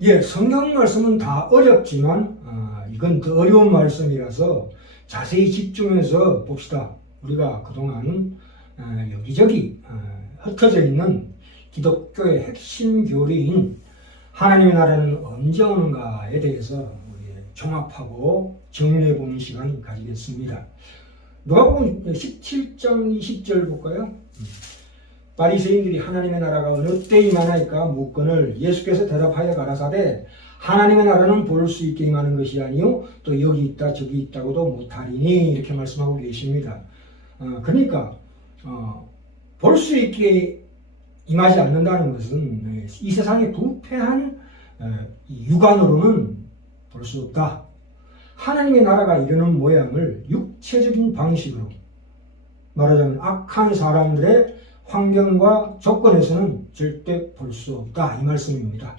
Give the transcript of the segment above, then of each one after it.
예, 성경 말씀은 다 어렵지만 이건 더 어려운 말씀이라서 자세히 집중해서 봅시다. 우리가 그동안 여기저기 흩어져 있는 기독교의 핵심 교리인 하나님의 나라는 언제 오는가에 대해서 우리 종합하고 정리해보는 시간 가지겠습니다. 누가복음 17장 20절 볼까요? 바리새인들이 하나님의 나라가 어느 때 임하나이까 묻거늘 예수께서 대답하여 가라사대 하나님의 나라는 볼 수 있게 임하는 것이 아니요 또 여기 있다 저기 있다고도 못하리니 이렇게 말씀하고 계십니다. 그러니까 볼 수 있게 임하지 않는다는 것은 이 세상의 부패한 육안으로는 볼 수 없다. 하나님의 나라가 이르는 모양을 육체적인 방식으로 말하자면 악한 사람들의 환경과 조건에서는 절대 볼 수 없다 이 말씀입니다.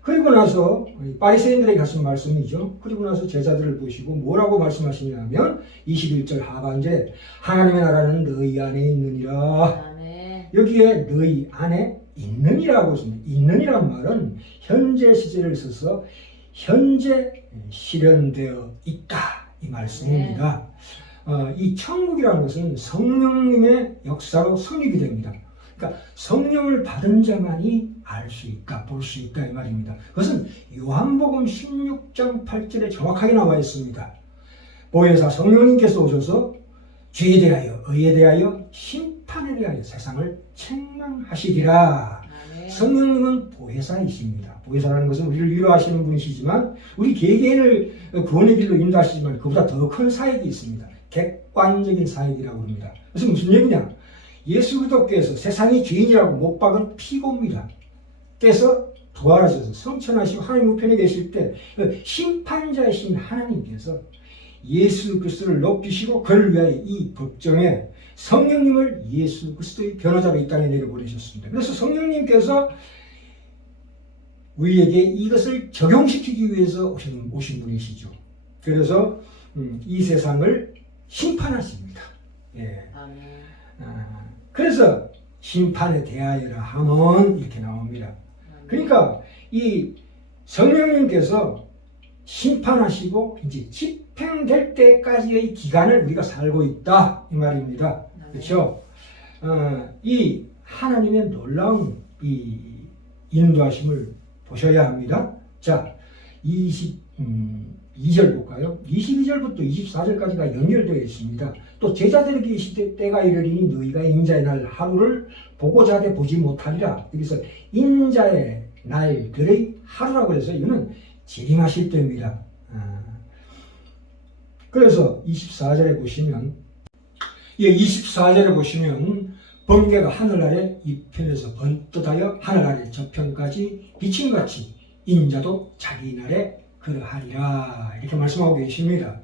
그리고 나서 바리새인들에게 하신 말씀이죠. 그리고 나서 제자들을 보시고 뭐라고 말씀하시냐면 21절 하반절에 하나님의 나라는 너희 안에 있느니라. 아멘. 여기에 너희 안에 있느니라고 했습니다. 있느니란 말은 현재 시제를 써서 현재 실현되어 있다 이 말씀입니다. 이 천국이라는 것은 성령님의 역사로 성립이 됩니다. 그러니까 성령을 받은 자만이 알 수 있다, 볼 수 있다 이 말입니다. 그것은 요한복음 16장 8절에 정확하게 나와 있습니다. 보혜사 성령님께서 오셔서 죄에 대하여, 의에 대하여, 심판에 대하여 세상을 책망하시리라. 성령님은 보혜사이십니다. 보혜사라는 것은 우리를 위로하시는 분이시지만 우리 개개인을 구원의 길로 인도하시지만 그보다 더 큰 사역이 있습니다. 객관적인 사역이라고 합니다. 그래서 무슨 얘기냐? 예수 그리스도께서 세상이 죄인이라고 못 박은 피고입니다. 께서 부활하셔서 성천하시고 하나님 우편에 계실 때 심판자이신 하나님께서 예수 그리스도를 높이시고 그를 위하여 이 법정에 성령님을 예수 그리스도의 변호자로 이 땅에 내려보내셨습니다. 그래서 성령님께서 우리에게 이것을 적용시키기 위해서 오신 분이시죠. 그래서 이 세상을 심판하십니다. 예. 그래서 심판에 대하여라 하면 이렇게 나옵니다. 그러니까 이 성령님께서 심판하시고 이제 집행될 때까지의 기간을 우리가 살고 있다 이 말입니다. 그렇죠? 이 하나님의 놀라운 이 인도하심을 보셔야 합니다. 자, 22절 볼까요? 22절부터 24절까지가 연결되어 있습니다. 또 제자들에게 이르시되 때가 이르리니 너희가 인자의 날 하루를 보고자 하되 보지 못하리라. 여기서 인자의 날들의 하루라고 해서 이거는 재림하실 때입니다. 그래서 24절에 보시면 24절에 보시면 번개가 하늘 아래 이편에서 번뜩하여 하늘 아래 저편까지 비침같이 인자도 자기 날에 그러하리라 이렇게 말씀하고 계십니다.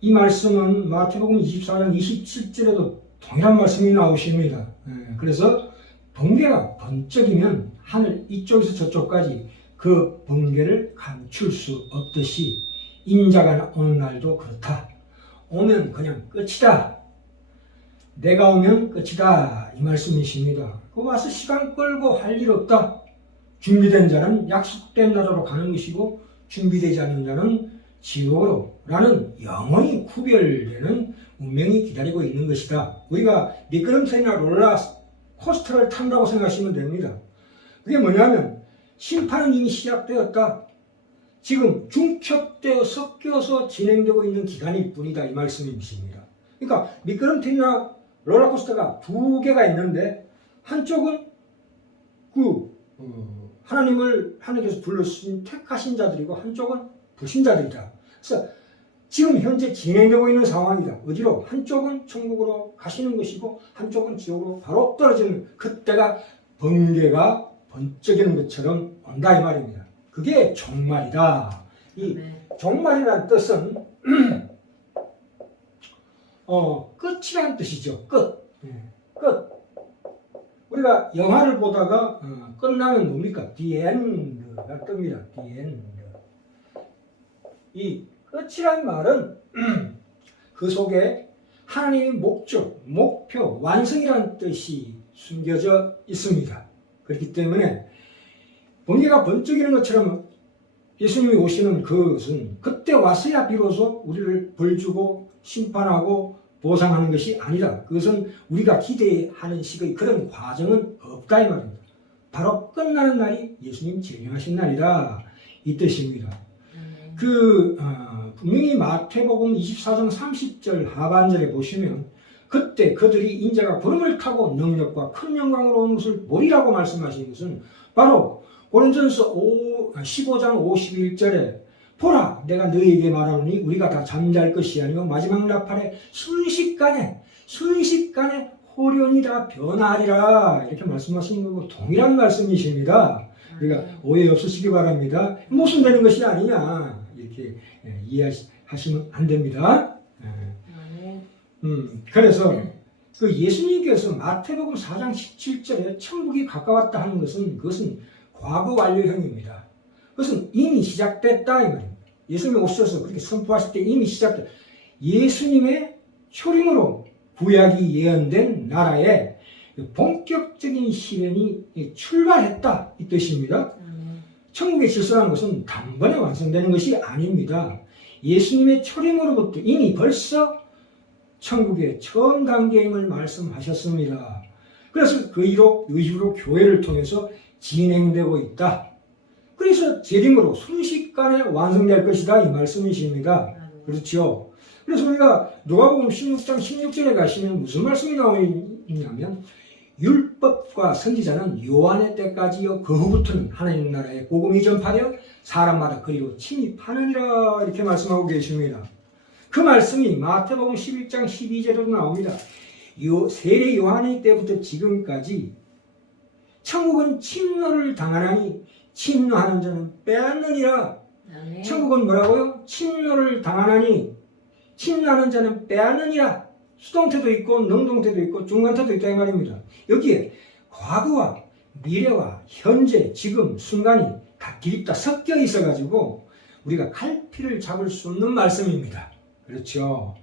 이 말씀은 마태복음 24장 27절에도 동일한 말씀이 나오십니다. 그래서 번개가 번쩍이면 하늘 이쪽에서 저쪽까지 그 번개를 감출 수 없듯이 인자가 오는 날도 그렇다. 오면 그냥 끝이다. 내가 오면 끝이다. 이 말씀이십니다. 그 와서 시간 끌고 할 일 없다. 준비된 자는 약속된 나라로 가는 것이고 준비되지 않는 자는 지옥으로 라는 영원히 구별되는 운명이 기다리고 있는 것이다. 우리가 미끄럼틀이나 롤러코스터를 탄다고 생각하시면 됩니다. 그게 뭐냐면 심판은 이미 시작되었다. 지금 중첩되어 섞여서 진행되고 있는 기간일 뿐이다. 이 말씀이십니다. 그러니까 미끄럼틀이나 롤러코스터가 두 개가 있는데 한쪽은 하나님께서 불러주신 택하신 자들이고 한쪽은 불신자들이다. 그래서 지금 현재 진행되고 있는 상황이다. 어디로? 한쪽은 천국으로 가시는 것이고 한쪽은 지옥으로 바로 떨어지는 그때가 번개가 번쩍이는 것처럼 온다 이 말입니다. 그게 종말이다. 이 종말이라는 뜻은 끝이라는 뜻이죠. 끝. 우리가 영화를 보다가 끝나면 뭡니까? The end가 뜹니다. The end. 이 끝이란 말은 그 속에 하나님의 목적, 목표, 완성이라는 뜻이 숨겨져 있습니다. 그렇기 때문에 번개가 번쩍이는 것처럼 예수님이 오시는 그것은 그때 왔어야 비로소 우리를 벌주고 심판하고 보상하는 것이 아니라 그것은 우리가 기대하는 식의 그런 과정은 없다 이 말입니다. 바로 끝나는 날이 예수님 재림하신 날이다 이 뜻입니다. 분명히 마태복음 24장 30절 하반절에 보시면 그때 그들이 인자가 구름을 타고 능력과 큰 영광으로 오는 것을 보리라고 말씀하신 것은 바로 고린전서 15장 51절에 보라 내가 너희에게 말하노니 우리가 다 잠잘 것이 아니요 마지막 나팔에 순식간에 호련이다 변하리라 이렇게 말씀하신 거고 동일한 말씀이십니다. 그러니까 오해 없으시기 바랍니다. 무슨 되는 것이 아니냐 이렇게 이해하시면 안 됩니다. 그래서 그 예수님께서 마태복음 4장 17절에 천국이 가까웠다 하는 것은 그것은 과거 완료형입니다. 그것은 이미 시작됐다 이 말입니다. 예수님이 오셔서 그렇게 선포하실 때 이미 시작됐다. 예수님의 초림으로 구약이 예언된 나라에 본격적인 실현이 출발했다 이 뜻입니다. 천국의 질서라는 것은 단번에 완성되는 것이 아닙니다. 예수님의 초림으로부터 이미 벌써 천국의 처음 단계임을 말씀하셨습니다. 그래서 그 이후로 교회를 통해서 진행되고 있다. 그래서 재림으로 순식간에 완성될 것이다 이 말씀이십니다. 그렇죠? 그래서 우리가 누가복음 16장 16절에 가시면 무슨 말씀이 나오냐면 율법과 선지자는 요한의 때까지요 그 후부터는 하나님 나라의 복음이 전파되어 사람마다 그리로 침입하느니라 이렇게 말씀하고 계십니다. 그 말씀이 마태복음 11장 12절에도 나옵니다. 세례 요한의 때부터 지금까지 천국은 침노를 당하나니 침노하는 자는 빼앗느니라. 천국은 뭐라고요? 침노를 당하나니 침노하는 자는 빼앗느니라. 수동태도 있고 능동태도 있고 중간태도 있다 이 말입니다. 여기에 과거와 미래와 현재 지금 순간이 다 기립다 섞여 있어가지고 우리가 갈피를 잡을 수 없는 말씀입니다. 그렇죠?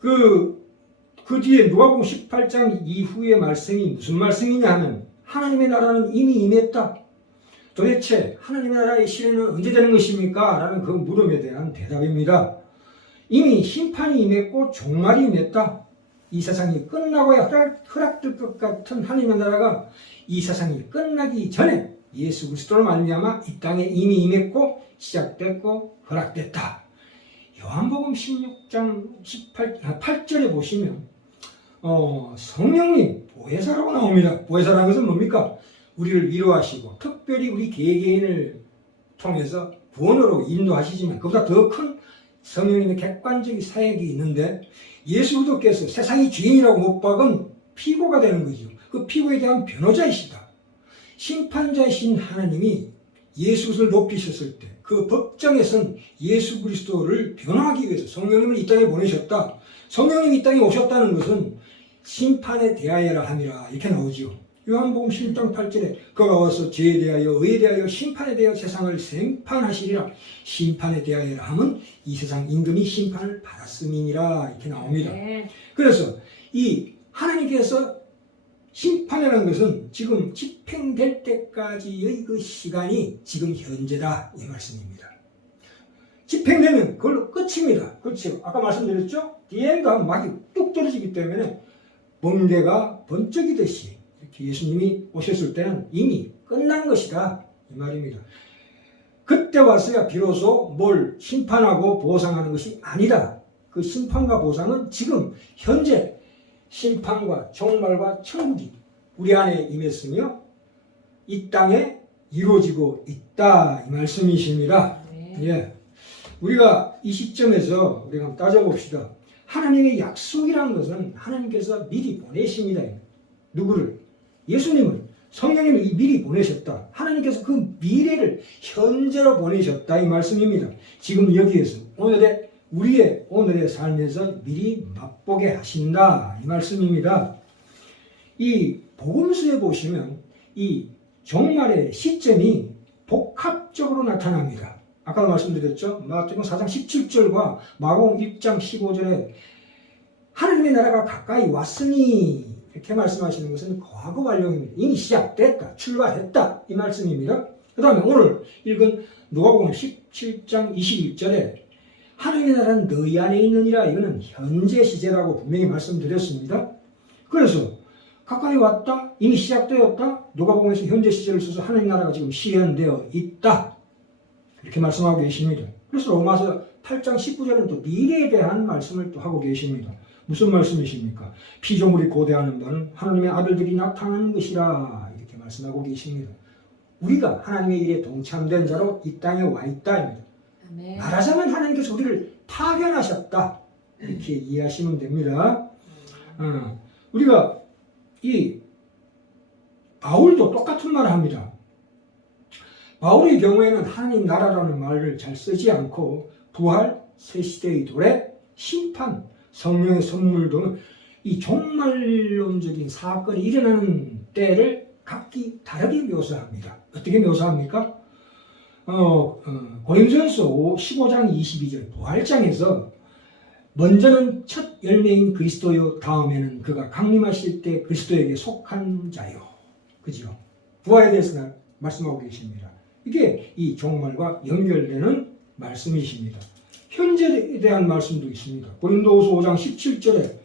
그 뒤에 누가복음 18장 이후의 말씀이 무슨 말씀이냐 하면 하나님의 나라는 이미 임했다. 도대체 하나님의 나라의 실현은 언제 되는 것입니까? 라는 그 물음에 대한 대답입니다. 이미 심판이 임했고 종말이 임했다. 이 세상이 끝나고야 허락될 것 같은 하나님의 나라가 이 세상이 끝나기 전에 예수 그리스도로 말미암아 이 땅에 이미 임했고 시작됐고 허락됐다. 요한복음 16장 8절에 보시면 성령님 보혜사라고 나옵니다. 보혜사라는 것은 뭡니까? 우리를 위로하시고 특별히 우리 개개인을 통해서 구원으로 인도하시지만 그보다 더 큰 성령님의 객관적인 사역이 있는데 예수 그리스도께서 세상이 죄인이라고 못 박은 피고가 되는 거죠. 그 피고에 대한 변호자이시다. 심판자이신 하나님이 예수 그리스도를 높이셨을 때 그 법정에선 예수 그리스도를 변호하기 위해서 성령님을 이 땅에 보내셨다. 성령님이 이 땅에 오셨다는 것은 심판에 대하여라 함이라 이렇게 나오죠. 요한복음 16장 8절에 그가 와서 죄에 대하여 의에 대하여 심판에 대하여 세상을 심판하시리라. 심판에 대하여라 함은 이 세상 임금이 심판을 받았음이니라 이렇게 나옵니다. 그래서 이 하나님께서 심판이라는 것은 지금 집행될 때까지의 그 시간이 지금 현재다 이 말씀입니다. 집행되면 그걸로 끝입니다. 그렇죠? 아까 말씀드렸죠? 뒤에도 하면 막이 뚝 떨어지기 때문에 번개가 번쩍이듯이 이렇게 예수님이 오셨을 때는 이미 끝난 것이다 이 말입니다. 그때 왔어야 비로소 뭘 심판하고 보상하는 것이 아니다. 그 심판과 보상은 지금 현재 심판과 종말과 천국이 우리 안에 임했으며 이 땅에 이루어지고 있다 이 말씀이십니다. 예. 우리가 이 시점에서 우리가 한번 따져봅시다. 하나님의 약속이라는 것은 하나님께서 미리 보내십니다. 누구를? 예수님을, 성령님을 미리 보내셨다. 하나님께서 그 미래를 현재로 보내셨다 이 말씀입니다. 지금 여기에서 우리의 오늘의 삶에서 미리 맛보게 하신다 이 말씀입니다. 이 복음서에 보시면 이 종말의 시점이 복합적으로 나타납니다. 아까 말씀드렸죠. 마태복음 4장 17절과 마가복음 1장 15절에 하나님의 나라가 가까이 왔으니 이렇게 말씀하시는 것은 과거 완료입니다. 이미 시작됐다, 출발했다 이 말씀입니다. 그 다음에 오늘 읽은 누가복음 17장 21절에 하나님의 나라는 너희 안에 있느니라, 이거는 현재 시제라고 분명히 말씀드렸습니다. 그래서 가까이 왔다, 이미 시작되었다, 누가복음에서 현재 시제를 써서 하나님 나라가 지금 실현되어 있다 이렇게 말씀하고 계십니다. 그래서 로마서 8장 19절은 또 미래에 대한 말씀을 또 하고 계십니다. 무슨 말씀이십니까? 피조물이 고대하는 바는 하나님의 아들들이 나타나는 것이라 이렇게 말씀하고 계십니다. 우리가 하나님의 일에 동참된 자로 이 땅에 와 있다입니다. 아멘. 말하자면 하나님께서 우리를 파견하셨다 이렇게 이해하시면 됩니다. 우리가 이 바울도 똑같은 말을 합니다. 바울의 경우에는 하나님 나라라는 말을 잘 쓰지 않고 부활, 새 시대의 도래, 심판, 성령의 선물 등 이 종말론적인 사건이 일어나는 때를 각기 다르게 묘사합니다. 어떻게 묘사합니까? 고린도전서 15장 22절 부활장에서 먼저는 첫 열매인 그리스도요, 다음에는 그가 강림하실 때 그리스도에게 속한 자요. 그죠? 부활에 대해서 말씀하고 계십니다. 이게 이 종말과 연결되는 말씀이십니다. 현재에 대한 말씀도 있습니다. 고린도후서 5장 17절에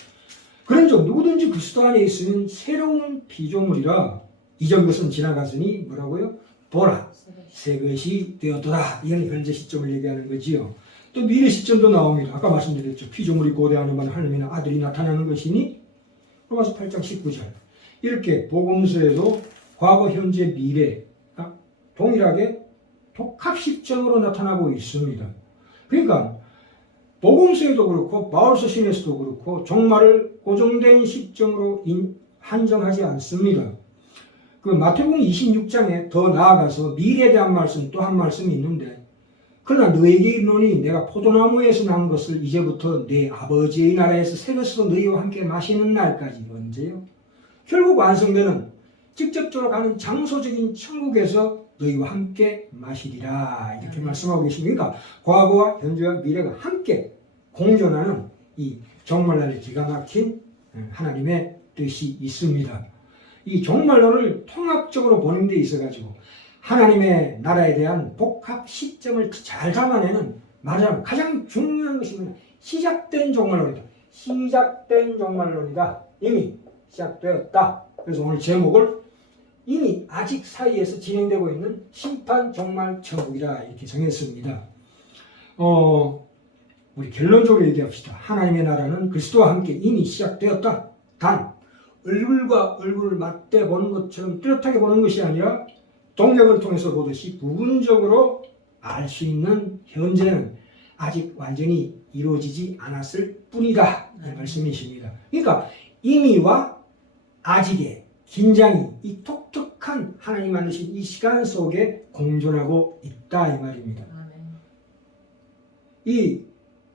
그런즉 누구든지 그리스도 안에 있으면 새로운 피조물이라 이전 것은 지나갔으니 뭐라고요? 보라, 새 것이 되었더라. 이건 현재 시점을 얘기하는 거지요. 또 미래 시점도 나옵니다. 아까 말씀드렸죠. 피조물이 고대하는 바는 하나님의 아들이 나타나는 것이니 로마서 8장 19절. 이렇게 복음서에도 과거, 현재, 미래가 동일하게 독합 시점으로 나타나고 있습니다. 그러니까 복음서에도 그렇고 바울서 신에서도 그렇고 종말을 고정된 시점으로 한정하지 않습니다. 그 마태복음 26장에 더 나아가서 미래에 대한 말씀 또 한 말씀이 있는데 그러나 너에게 이르노니 내가 포도나무에서 난 것을 이제부터 내 아버지의 나라에서 새로서 너희와 함께 마시는 날까지. 언제요? 결국 완성되는 직접적으로 가는 장소적인 천국에서 너희와 함께 마시리라 이렇게 말씀하고 계십니다. 그러니까 과거와 현재와 미래가 함께 공존하는 이 종말날의 기가 막힌 하나님의 뜻이 있습니다. 이 종말론을 통합적으로 보는 데 있어가지고 하나님의 나라에 대한 복합 시점을 잘 담아내는 말하자면 가장 중요한 것이 시작된 종말론이다. 시작된 종말론이다. 이미 시작되었다. 그래서 오늘 제목을 이미 아직 사이에서 진행되고 있는 심판 종말 천국이라 이렇게 정했습니다. 우리 결론적으로 얘기합시다. 하나님의 나라는 그리스도와 함께 이미 시작되었다. 단 얼굴과 얼굴을 맞대 보는 것처럼 뚜렷하게 보는 것이 아니라 동력을 통해서 보듯이 부분적으로 알 수 있는 현재는 아직 완전히 이루어지지 않았을 뿐이다. 이 말씀이십니다. 그러니까 이미와 아직의 긴장이 이 독특한 하나님 만드신 이 시간 속에 공존하고 있다 이 말입니다. 이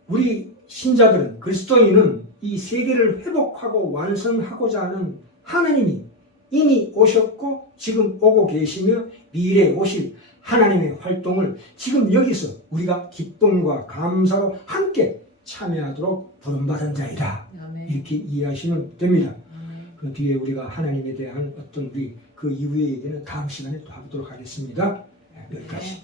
우리 신자들은 그리스도인은 이 세계를 회복하고 완성하고자 하는 하나님이 이미 오셨고 지금 오고 계시며 미래에 오실 하나님의 활동을 지금 여기서 우리가 기쁨과 감사로 함께 참여하도록 부름받은 자이다. 이렇게 이해하시면 됩니다. 그 뒤에 우리가 하나님에 대한 어떤 우리 그 이후의 얘기는 다음 시간에 또 하도록 하겠습니다. 여기까지.